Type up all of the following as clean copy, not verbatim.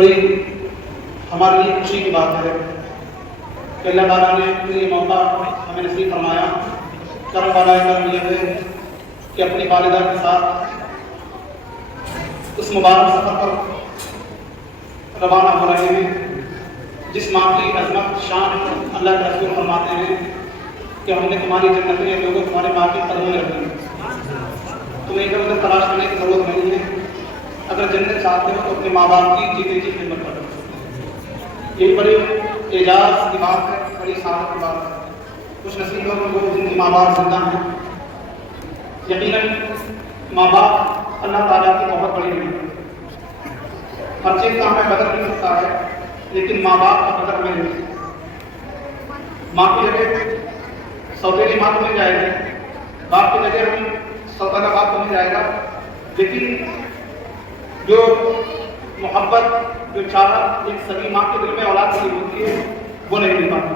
بڑی ہمارے لیے خوشی کی بات ہے کہ اللہ تعالیٰ نے یہ موقع ہمیں نصیب فرمایا، کرم والا کرم یہ ہے کہ اپنی والدہ کے ساتھ اس مبارک سفر پر روانہ ہو رہے ہیں، جس ماں کی عظمت شان اللہ کے رسول فرماتے ہیں کہ ہم نے تمہاری جنت میں لوگوں تمہارے ماں کی قدموں میں رکھی، تمہیں ادھر ادھر تلاش کرنے کی ضرورت نہیں ہے، اگر جنت چاہتے ہو تو اپنے ماں باپ کی جیتے جی خدمت کرو۔ یہ بڑی اعجاز کی بات ہے، بڑی سعادت کی بات ہے۔ کچھ نصیب لوگوں کو جن کی ماں باپ زندہ ہیں، یقیناً ماں باپ اللہ تعالیٰ کی بہت بڑی نعمت ہے۔ ہر چیز کا ہمیں قدر مل سکتا ہے، لیکن ماں باپ کا قدر نہیں مل سکتا۔ ماں کی جگہ سوتیلی ماں کو مل جائے گی، باپ کی جگہ ہم سوتیلا باپ کو مل جائے گا، لیکن جو محبت، جو چاہت ایک سبھی ماں کے دل میں اولاد کی ہوتی ہے وہ نہیں مل پاتی۔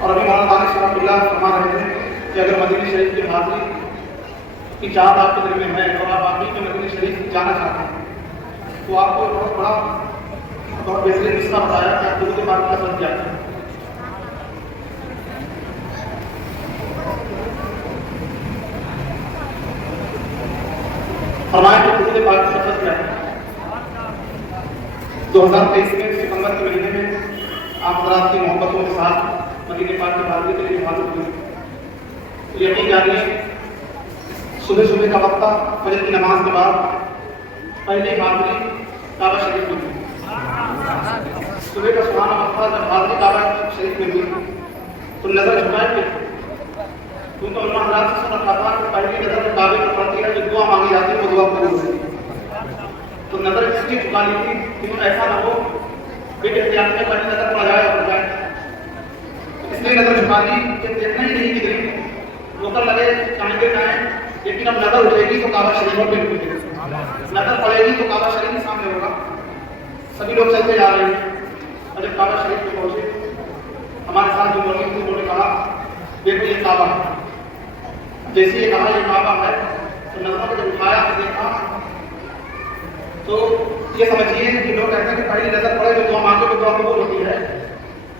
اور ابھی مولانا دانش رحمۃ اللہ فرما رہے تھے کہ اگر مدینہ شریف کی حاضری کی چاہت آپ کے دل میں ہے اور آپ واقعی میں مدینہ شریف جانا چاہتے ہیں تو آپ کو بہت بڑا بہت بہترین نسخہ بتایا کہ آپ درود پاک کا سفر کیا ہے۔ فرمایا کہ درود پاک کا سفر کیا ہے۔ 2023 میں ستمبر کے مہینے میں آپ حضرات کی محبتوں کے ساتھ مدینہ پاک کی حاضری کے لیے حاضر ہوئے۔ یقین جانیے صبح صبح کا وقت تھا، فجر کی نماز کے بعد پہلی حاضری کعبہ شریف میں ہوئی۔ صبح کا سہانا وقت تھا جب حاضری کعبہ شریف میں ہوئی تو نظر جھکائے تھے، کیونکہ علماء حضرات سے سنا تھا کہ پہلی نظر میں کعبے پر پڑتی ہے جو دعا مانگی جاتی ہے وہ دعا قبول ہوتی ہے، تو نظر اس لیے جھکا لی تھی کہ ایسا نہ ہو کہ احتیاط میں پہلی نظر پڑ جائے اور جائے، اس لیے نظر جھکا لی کہ دیکھنا ہی نہیں گزری، روکر لگے چاہیں گے جائیں، لیکن اب نظر اٹھے گی تو کعبہ شریف پر بالکل دکھے گا، نظر پڑے گی تو کعبہ شریف کے سامنے ہوگا۔ سبھی لوگ چلتے جا رہے ہیں، اور جب کعبہ شریف پہ پہنچے ہمارے ساتھ جو موجود تھے انہوں نے کہا دیکھو یہ کعبہ ہے۔ جیسے یہ کہا یہ کعبہ ہے تو نظر کو جب اٹھایا تو دیکھا تو یہ سمجھیے کہ لوگ کہتے ہیں کہ پہلی نظر پڑے جو دعا مانگے تو دعا قبول ہوتی ہے۔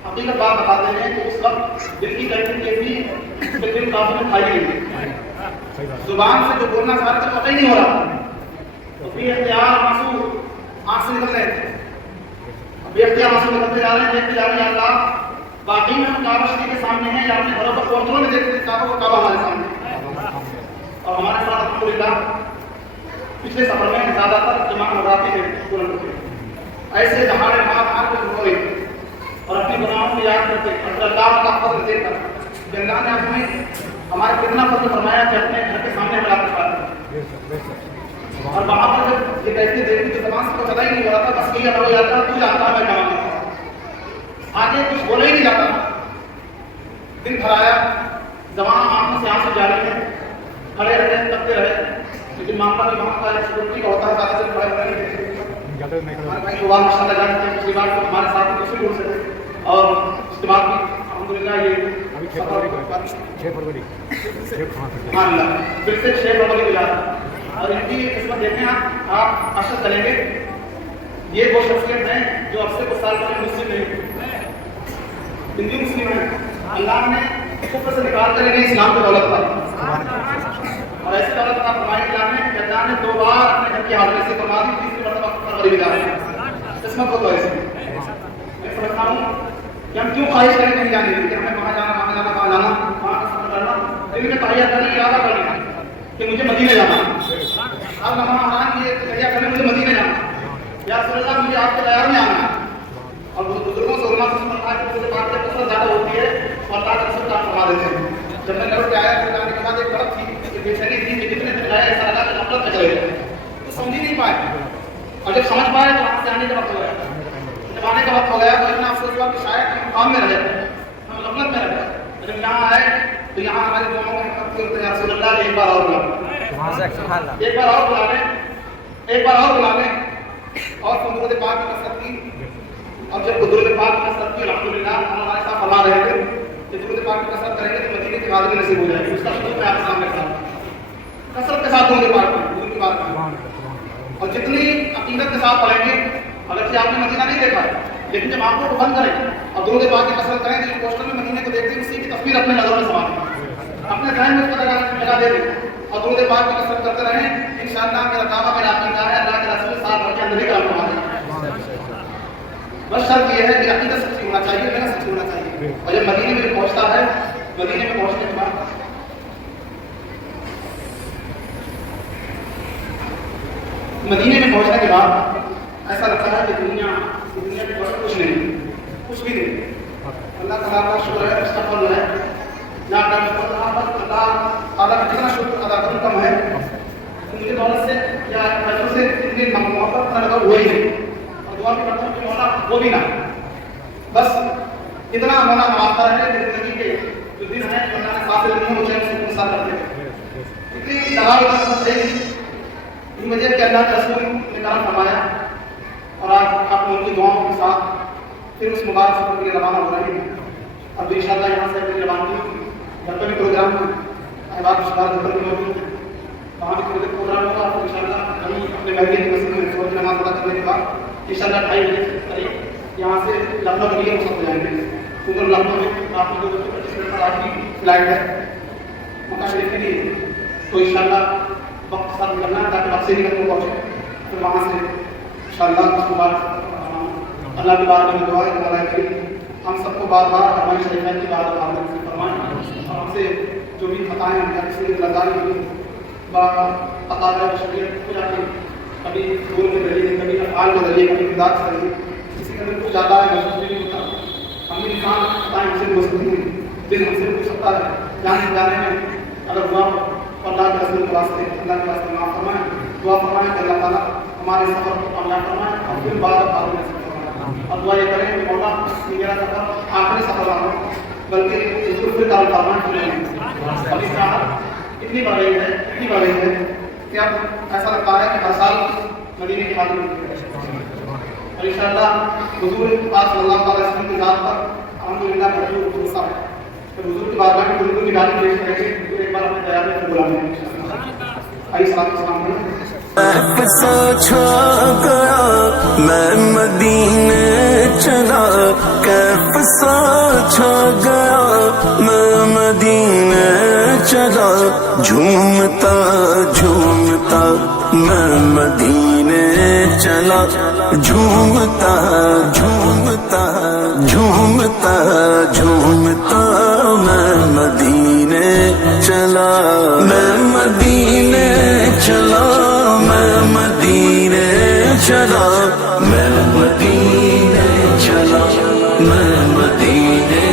حقیقت بات بتاتے ہیں کہ اس وقت دل کی کیفیت یہ تھی کہ دل کافی میں کھائی گئی تھی، زبان سے جو بولنا چاہ رہے تھے پتہ ہی نہیں ہو رہا تھا، تو بے اختیار آنسو آنکھ سے نکل رہے تھے، بے اختیار آنسو نکلتے جا رہے ہیں، دیکھتے جا رہے ہیں اللہ باقی میں ہم کعبہ شریف کے سامنے ہیں یا اپنے گھروں پر پورٹلوں میں دیکھتے ہیں کعبہ کو کعبہ ہمارے سامنے ہے۔ اور ہمارے ساتھ الحمدللہ پچھلے سفر میں زیادہ تر امام حضرات کے بلند ہوتے ایسے دہاڑے ہار کو رو رہے تھے اور اپنی گناہوں کو یاد کرتے اور اللہ کا فضل دیکھ کر کہ اللہ نے ہمیں ہمارے کتنا فضل فرمایا کہ اپنے گھر کے سامنے ملا کر پاتے، اور وہاں پر جب یہ کہتے دیکھتے تو زبان سے تو پتہ ہی نہیں ہو رہا تھا، بس یہ ہو جاتا تو جانتا میں کہاں ہوں، آگے کچھ بولا ہی نہیں جاتا۔ دن بھر آیا، زبان آنکھوں سے آنسو جاری ہے، کھڑے رہے تبتے رہے، لیکن معاملہ بھی وہاں کا سکیورٹی کا ہوتا ہے، زیادہ سے کھڑے رہے نہیں ہمارے بھائی کو ماشاء اللہ جانتے ہیں، پچھلی بار تو ہمارے ساتھ دوسری ٹور سے تھے اور اس کے بعد بھی الحمدللہ یہ 6 فروری پھر سے 6 فروری کو جاتا، اور ان کی قسمت دیکھیں آپ اشد کریں گے، یہ وہ شخصیت ہیں جو اب سے کچھ سال پہلے مسلم نہیں، ہندو مسلم ہیں، اللہ نے کفر سے نکال کر انہیں اسلام کی دولت پائی، اور ایسی دولت کا فرمایا کہ اللہ نے 2 بار اپنے گھر کی حاضری سے فرما دی، تیسری مرتبہ فروری میں جا رہے ہیں، قسمت کو تو ایسے میں سمجھتا ہوں کہ ہم کیوں خواہش کریں کہیں جانے کی کہ ہمیں وہاں جانا وہاں جانا وہاں جانا وہاں کا سفر کرنا، لیکن میں تحیہ کرنے کی ارادہ کر لیا کہ مجھے مدینہ جانا، اب میں وہاں آرام کی تحیہ کرنے مجھے مدینہ جانا، یا رسول اللہ مجھے آپ کے تیار میں آنا، اور بزرگوں سے علماء سے سمجھ آئے کہ مجھے بات کی کثرت زیادہ ہوتی ہے اور اللہ کا رسول کام فرما دیتے ہیں۔ جب میں لوٹ کے آیا تو جانے کے بعد ایک طرف تھی کہ بے چینی تھی کہ جتنے دن آیا ایسا لگا کہ غفلت میں چلے گئے تو سمجھ ہی نہیں پائے، اور جب سمجھ پائے تو وہاں سے آنے کا وقت ہو گیا، جب آنے کا وقت ہو گیا تو اتنا افسوس ہوا کہ شاید ہم کام میں رہ گئے، ہم غفلت میں رہ گئے، جب یہاں آئے تو یہاں ہماری دعاؤں میں حق ہوتے ہیں رسول اللہ ایک بار اور بلا لیں، ایک بار اور بلا لیں، ایک بار اور بلا لیں، اور درود پاک کی کثرت کی، اور جب درود پاک کی کثرت کی الحمدللہ ہمارے ساتھ فرما رہے تھے کہ درود پاک کی کثرت کریں گے تو مدینے کی حاضری نصیب ہو جائے گی، اس کا شروع میں آپ سامنے کھڑا کثرت کے ساتھ درود پاک کی، اور جتنی عقیدت کے ساتھ پڑھیں گے. اگرچہ آپ نے مدینہ نہیں دیکھا ہے لیکن جب آنکھوں کو بند کریں اور درود پاک کی کثرت کریں تو جو پوسٹر میں مدینے کو دیکھتے ہیں اسی کی تصویر اپنے نظروں میں سما دیں, اپنے ذہن میں اس کو جگہ دے دیں اور درود پاک کی کثرت کرتے رہیں. انشاءاللہ میرا دعویٰ میرا عقیدہ ہے اللہ کے رسول صاحب کے اندر ہی کام فرما دیں. بس شرط یہ ہے کہ عقیدت سچی ہونا چاہیے, محنت سچی ہونا چاہیے. اور جب مدینے میں پہنچتا ہے, مدینے میں پہنچنے کے بعد ایسا لگتا ہے کہ دنیا کے پاس کچھ نہیں, کچھ بھی نہیں. اللہ تعالیٰ کا شکر ہے, اس کا فضل ہے. اللہ تعالیٰ کا جتنا شکر ادا کروں کم ہے. ان کی دولت سے یا پیسوں سے اتنی محبت نہ لگا وہی نہیں, اور دعا بھی کرتا ہوں کہ مولا وہ بھی نہ. بس اتنا مولا نوازتا ہے کہ زندگی کے جو دن ہیں جو اللہ نے ساتھ دن وہ چین سے انصاف کرتے ہیں. اتنی دلال کا ہے یہ وجہ کہ اللہ کے رسول نے کرم فرمایا اور آج آپ ان کی دعاؤں کے ساتھ پھر اس مبارک سفر کے لیے روانہ ہو رہے ہیں. اب انشاءاللہ یہاں سے اپنی روانگی گھر پر بھی پروگرام احباب شمار گھر پر بھی موجود ہے, وہاں بھی پروگرام ہوگا. تو انشاءاللہ ہم اپنے مہدی کی مسجد میں فوج نماز ادا کرنے کے بعد انشاءاللہ 2:30 بجے قریب یہاں سے لکھنؤ کے لیے ہم سب جائیں گے. کیونکہ لکھنؤ میں آپ کو 25 منٹ پر آج کی فلائٹ ہے مکہ شریف کے لیے, تو انشاءاللہ وقت ساتھ نکلنا ہے تاکہ وقت سے نکل کر پہنچے. پھر وہاں سے انشاءاللہ اس کے بعد اللہ کی بارگاہ میں دعا ہے کہ اللہ کریم ہم سب کو بار بار ہماری شریفین کی بات فرمائیں اور ہم سے جو بھی خطائیں ہیں یا کسی کی غلطی ہوئی تقاضا شریعت کو جا کے کبھی دور کے ذریعے, کبھی افعال کے ذریعے, کبھی امداد کے ذریعے کسی کے اندر کچھ جاتا ہے محسوس نہیں ہوتا. ہم بھی انسان خطائیں ہم سے ہو سکتی ہیں, دل ہم سے ہو سکتا ہے, جانے میں اگر ہوا تو اللہ کے رسول کے واسطے اللہ کے واسطے معاف فرمائیں. دعا فرمائیں کہ اللہ تعالیٰ ہمارے سفر کو کامیاب فرمائیں اور پھر بعد آگے سفر فرمائیں. اور دعا یہ کریں کہ مولا میرا سفر آخری سفر نہ ہو بلکہ اس کو پھر کام فرمائیں. اور اس کا اتنی بڑھ رہی ہے کہ اب ایسا لگتا ہے کہ ہر سال مدینے کی بات میں اور انشاءاللہ حضور پاک صلی اللہ علیہ وسلم کی ذات پر الحمدللہ حضور بھروسہ ہے. پھر حضور کی بارگاہ میں حضور کی گالی پیش کریں گے. ایک بار اپنے تیار میں بلانے ہیں. آئیے صلاۃ و سلام کریں. چھا گیا میں مدینے چلا, کیف سا چھا گیا میں مدینے چلا, جھومتا جھومتا میں مدینے چلا, جھومتا جھومتا جھومتا جھومتا میں مدینے چلا, میں مدینے چلا, میں مدینے چلا, میں مدینے چلا, میں مدینے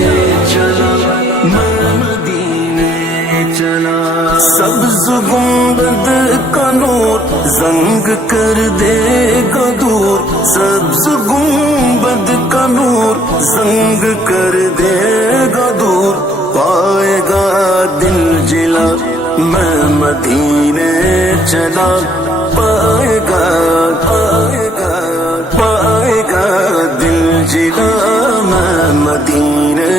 چلا, میں مدینے چلا. سبز گنبد کا نور زنگ کر دے گا دور, سبز گنبد کا نور زنگ کر دے گا دور, پائے گا دل جلا میں مدینے چلا, پائے گا پائے گا پائے گا دل جلا میں مدینے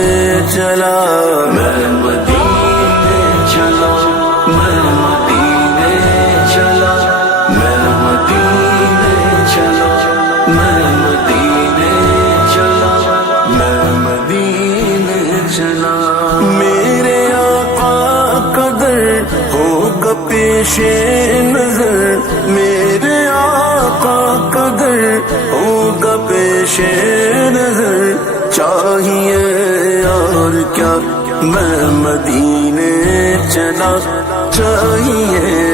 چلا, میں مدینے چلا, میں مدینے چلا, میں مدینے چلا, میں مدینے چلا, میں مدینے چلا. میرے آقا کا در ہوگا پیش نظر, میرے آقا کا در ہوگا پیش نظر, چاہیے اور کیا میں مدینے چلا, چاہیے